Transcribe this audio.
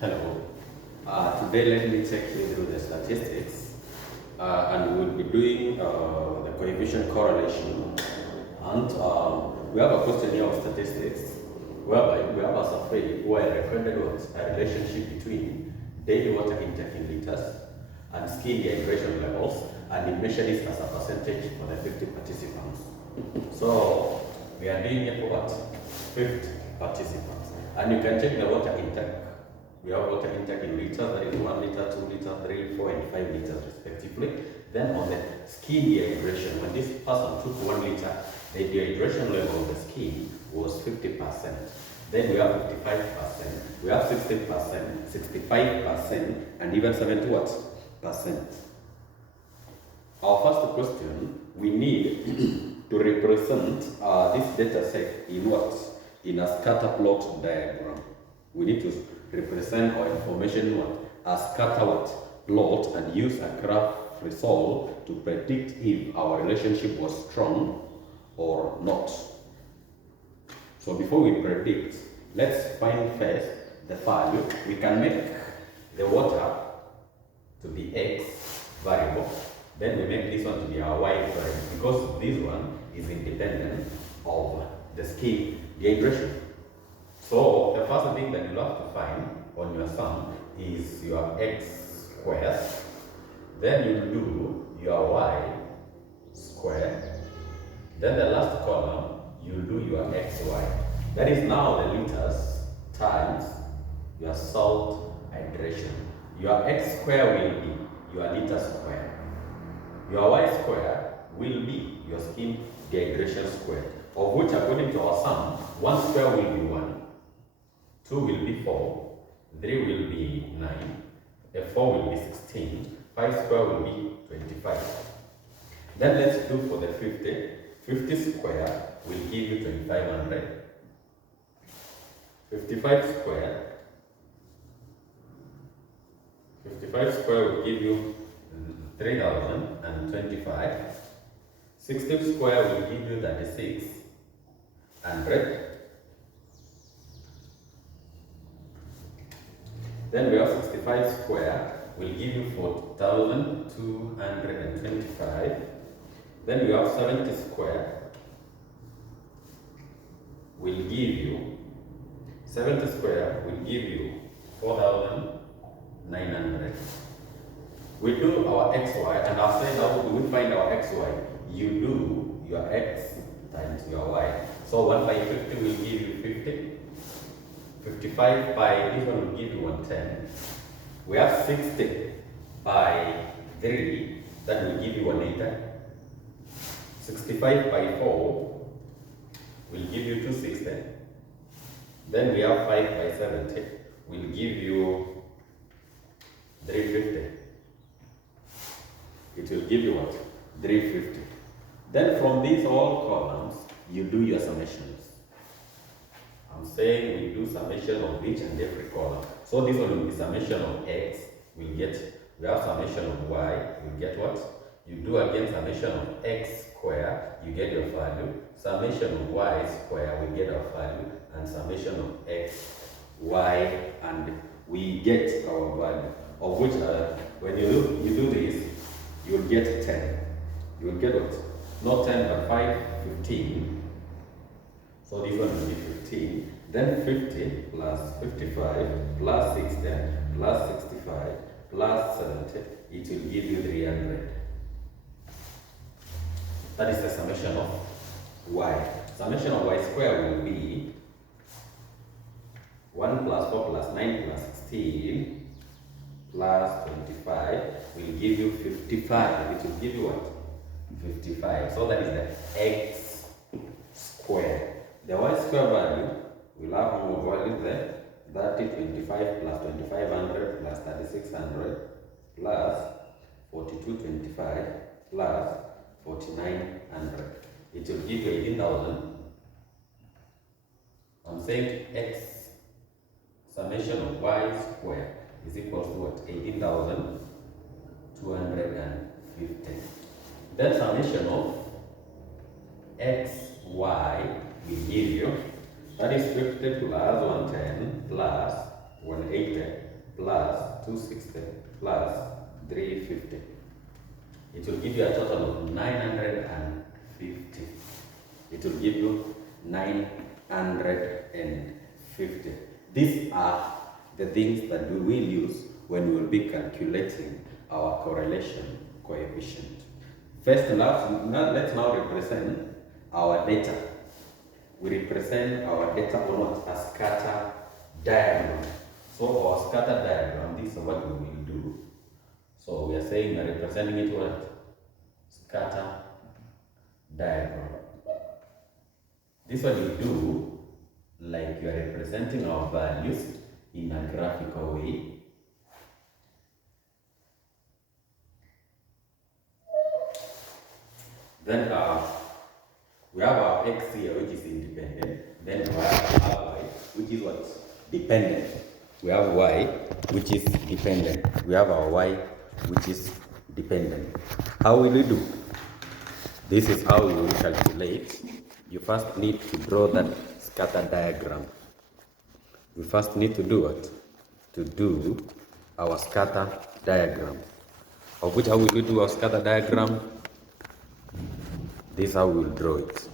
Hello. Today, let me take you through the statistics, and we'll be doing the coefficient correlation. And we have a question here of statistics, whereby we have a survey where I recorded what a relationship between daily water intake in liters and skin dehydration levels, and it measured this as a percentage for the 50 participants. So we are doing it for what? 50 participants, and you can check the water intake. We have water intake in liters, that is 1 liter, 2 liter, 3, 4, and 5 liters respectively. Then on the skin dehydration, when this person took 1 liter, the dehydration level of the skin was 50%. Then we have 55%, we have 60%, 65%, and even 70 what? Percent. Our first question, we need to represent this data set in what? In a scatter plot diagram. We need to represent our information what? As scatter what? Plot, and use a graph result to predict if our relationship was strong or not. So before we predict, let's find first the value. We can make the water to be x variable. Then we make this one to be our y variable, because this one is independent of the skin dehydration. So the first thing that you have to find on your sum is your x squared. Then you do your y squared. Then the last column, you do your xy. That is now the liters times your salt hydration. Your x square will be your liter square. Your y square will be your skin dehydration square, of which according to our sum, 1 square will be 1, 2 will be 4, 3 will be 9, 4 will be 16, 5 square will be 25. Then let's do for the 50. 50 square will give you 2500. 55 square will give you 3025. 60 square will give you 3600. Then we have 65 square will give you 4225. Then we have 70 square will give you 4900. We do our xy, and I'll say how do we find our xy? You do your x times your y. So 1 by 50 will give you 50. 55 by this one will give you 110. We have 60 by 3, that will give you 1 liter. 65 by 4 will give you 260. Then we have 5 by 70 will give you 350. It will give you what? 350. Then from these all columns, you do your summations. I'm saying we do summation of each and every column. So this one will be summation of x, we have summation of y, we'll get what? You do again summation of x square, you get your value. Summation of y square, we get our value. And summation of x, y, and we get our value. Of which, when you do this, you'll get 10. You'll get what? Not 10, but 5, 15. So this one will be 15. Then 50 plus 55 plus 60 plus 65 plus 70, it will give you 300. That is the summation of y. Summation of y square will be 1 plus 4 plus 9 plus 16 plus 25 will give you 55. It will give you what? 55. So that is the x square. The y square value will have more value there. 3025 plus 2500 plus 3600 plus 4225 plus 4900. It will give you 18,000. I'm saying x summation of y square is equal to what? 18,250. Then summation of x, y will give you, that is 50 plus 110 plus 180 plus 260 plus 350. It will give you a total of 950. It will give you 950. These are the things that we will use when we will be calculating our correlation coefficient. First, let's now represent our data. We represent our data on what? A scatter diagram. So our scatter diagram, this is what we will do. So we are saying we're representing it what? Scatter diagram. This is what you do, like you are representing our values in a graphical way. Then we have our x here, which is independent. Then we have our y, which is what? Dependent. We have y, which is dependent. We have our y, which is dependent. How will we do? This is how we will calculate. You first need to draw that scatter diagram. We first need to do what? To do our scatter diagram. Of which, how will we do our scatter diagram? This is how we will draw it.